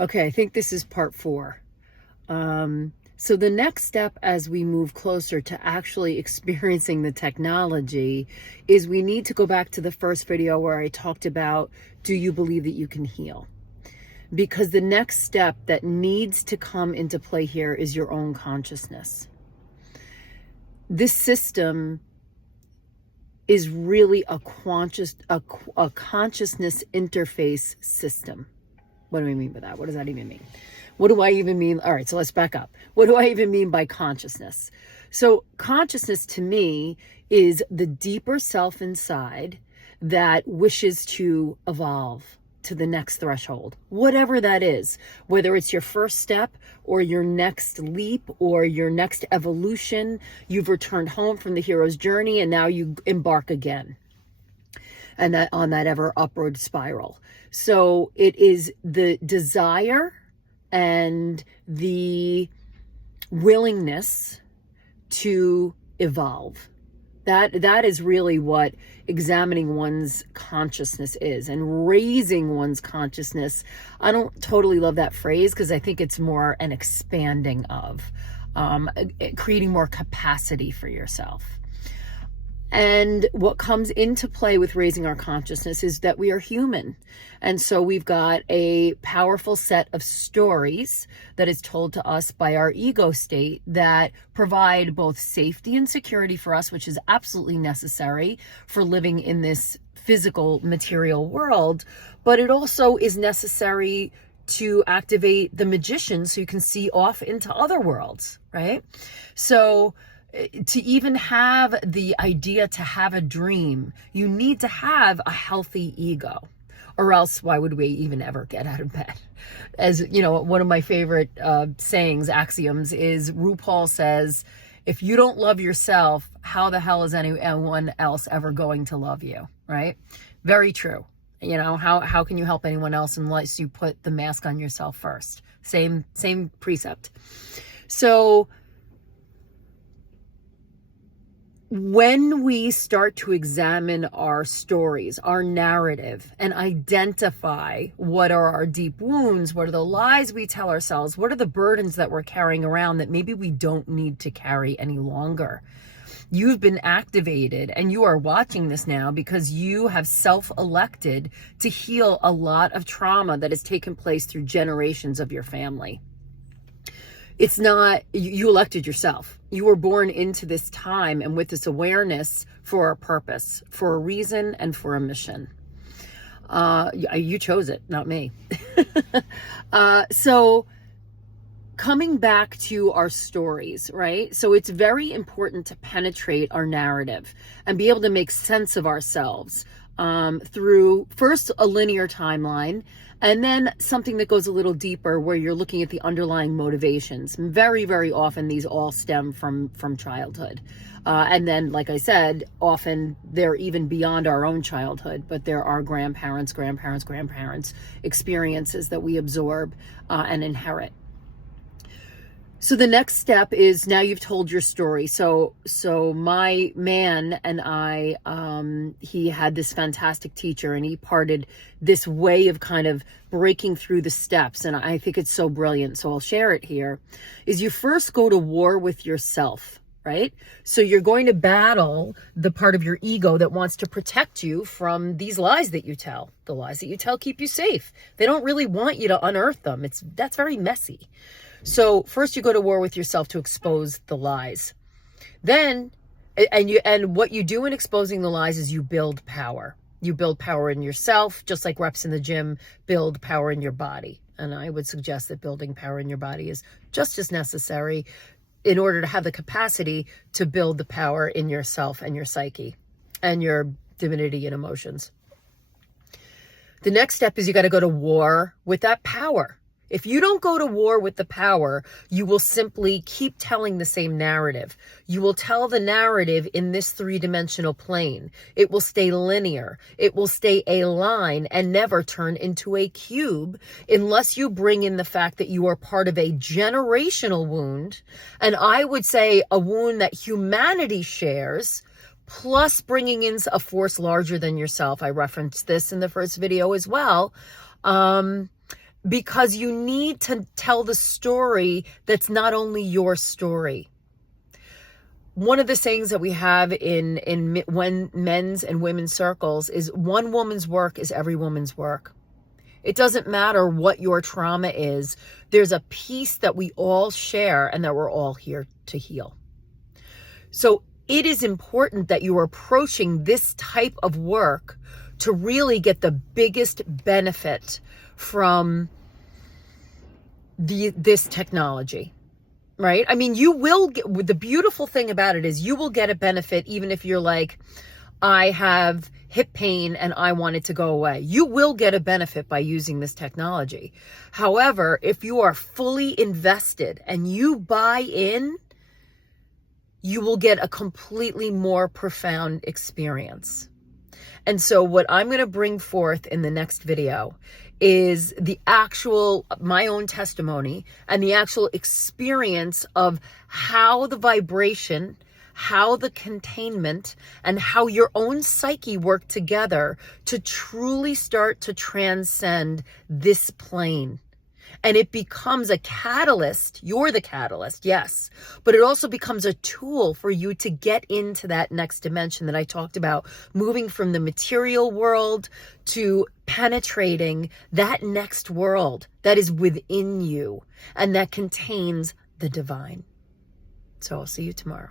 Okay, I think this is part 4. So the next step as we move closer to actually experiencing the technology is we need to go back to the first video where I talked about, do you believe that you can heal? Because the next step that needs to come into play here is your own consciousness. This system is really a consciousness interface system. What do I mean by that? What does that even mean? What do I even mean? All right, so let's back up. What do I even mean by consciousness? So consciousness to me is the deeper self inside that wishes to evolve to the next threshold, whatever that is, whether it's your first step or your next leap or your next evolution. You've returned home from the hero's journey and now you embark again, and that on that ever upward spiral. So it is the desire and the willingness to evolve. That is really what examining one's consciousness is, and raising one's consciousness. I don't totally love that phrase because I think it's more an expanding of, creating more capacity for yourself. And what comes into play with raising our consciousness is that we are human. And so we've got a powerful set of stories that is told to us by our ego state that provide both safety and security for us, which is absolutely necessary for living in this physical material world. But it also is necessary to activate the magician so you can see off into other worlds, right? So to even have the idea to have a dream, you need to have a healthy ego, or else why would we even ever get out of bed? As you know, one of my favorite sayings, axioms, is RuPaul says, if you don't love yourself, how the hell is anyone else ever going to love you, right? Very true. You know, how can you help anyone else unless you put the mask on yourself first? Same precept. So when we start to examine our stories, our narrative, and identify what are our deep wounds, what are the lies we tell ourselves, what are the burdens that we're carrying around that maybe we don't need to carry any longer. You've been activated and you are watching this now because you have self-elected to heal a lot of trauma that has taken place through generations of your family. It's not, you elected yourself. You were born into this time and with this awareness for a purpose, for a reason, and for a mission. You chose it, not me. So coming back to our stories, right? So it's very important to penetrate our narrative and be able to make sense of ourselves through first a linear timeline, and then something that goes a little deeper where you're looking at the underlying motivations. Very, very often these all stem from childhood. And then, like I said, often they're even beyond our own childhood, but there are grandparents, experiences that we absorb and inherit. So the next step is, now you've told your story. So my man and I, he had this fantastic teacher and he parted this way of kind of breaking through the steps. And I think it's so brilliant. So I'll share it here. Is you first go to war with yourself, right? So you're going to battle the part of your ego that wants to protect you from these lies that you tell. The lies that you tell keep you safe. They don't really want you to unearth them. That's very messy. So first you go to war with yourself to expose the lies. Then, and what you do in exposing the lies is you build power. You build power in yourself, just like reps in the gym build power in your body. And I would suggest that building power in your body is just as necessary in order to have the capacity to build the power in yourself and your psyche and your divinity and emotions. The next step is you got to go to war with that power. If you don't go to war with the power, you will simply keep telling the same narrative. You will tell the narrative in this three-dimensional plane. It will stay linear. It will stay a line and never turn into a cube unless you bring in the fact that you are part of a generational wound. And I would say a wound that humanity shares, plus bringing in a force larger than yourself. I referenced this in the first video as well. because you need to tell the story that's not only your story. One of the sayings that we have in when men's and women's circles is one woman's work is every woman's work. It doesn't matter what your trauma is. There's a piece that we all share and that we're all here to heal. So it is important that you are approaching this type of work to really get the biggest benefit from this technology, right? I mean, you will get, the beautiful thing about it is you will get a benefit even if you're like, I have hip pain and I want it to go away. You will get a benefit by using this technology. However, if you are fully invested and you buy in, you will get a completely more profound experience. And so what I'm going to bring forth in the next video is the actual, my own testimony and the actual experience of how the vibration, how the containment, and how your own psyche work together to truly start to transcend this plane. And it becomes a catalyst. You're the catalyst, yes. But it also becomes a tool for you to get into that next dimension that I talked about, moving from the material world to penetrating that next world that is within you and that contains the divine. So I'll see you tomorrow.